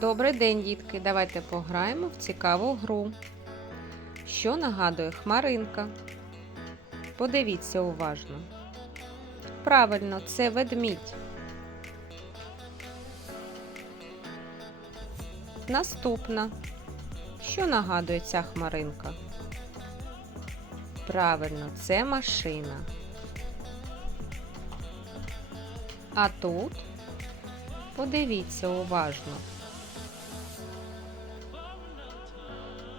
Добрий день, дітки! Давайте пограємо в цікаву гру. Що нагадує хмаринка? Подивіться уважно. Правильно, це ведмідь. Наступна. Що нагадує ця хмаринка? Правильно, це машина. А тут подивіться уважно.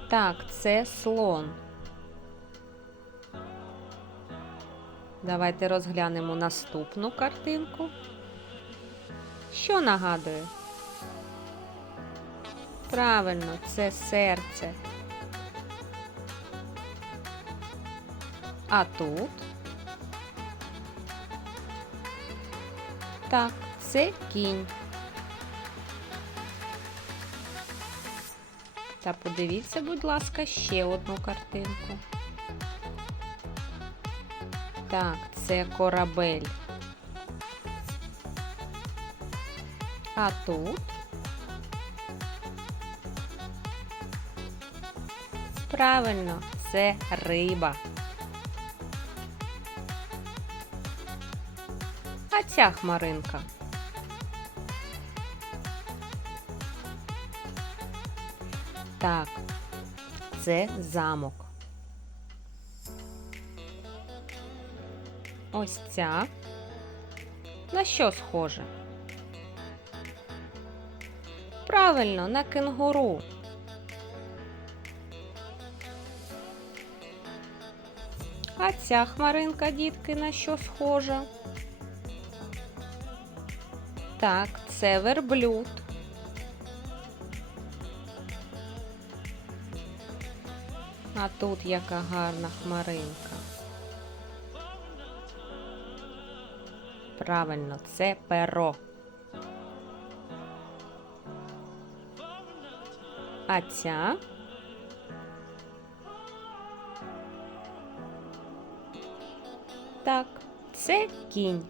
Так, це слон. Давайте розглянемо наступну картинку. Що нагадує? Правильно, це серце. А тут? Так, це кінь. Та подивіться, будь ласка, ще одну картинку. Так, це корабель. А тут правильно, це риба. А ця хмаринка. Так, це замок. Ось ця. На що схоже? Правильно, на кенгуру. А ця хмаринка, дітки, на що схожа? Так, це верблюд. А тут яка гарна хмаринка. Правильно, це перо. А ця так, це кінь.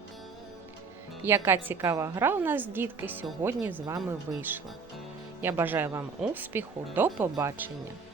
Яка цікава гра у нас, дітки, сьогодні з вами вийшла. Я бажаю вам успіху, до побачення!